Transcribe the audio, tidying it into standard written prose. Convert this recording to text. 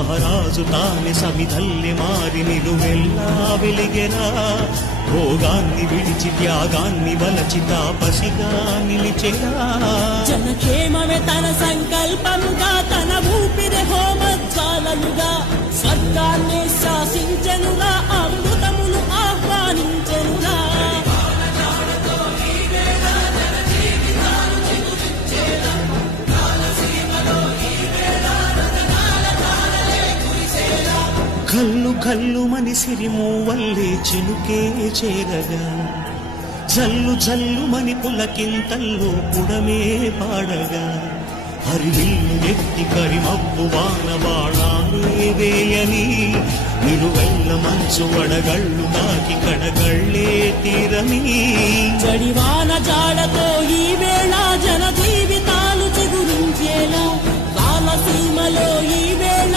మహారాజు తానే సమిధల్లి మారి నిలువెల్లా వెలిగెరా భోగాన్ని విడిచి త్యాగాన్ని వలచి తాపసిగా నిలిచెరా జనక్షేమమే తన సంకల్పముగా తన ఊపిరి హోమజ్వాలలుగా స్వర్గాన్ని శాసించెనుగా అమృతమును ఆహ్వానించెనుగా కల్లు కల్లు మని సిరిమూవల్లే చినుకే చేరగా జల్లు జల్లు మని పులకింతల్లు పుడమే పాడగా హరివిల్లు ఎత్తి కరిమబ్బు వాన బాణాలే వేయని నిలువెల్ల మంచు వడగళ్ళు తాకి కడగళ్ళే తీరని జడివాన జాడతో ఈ వేళ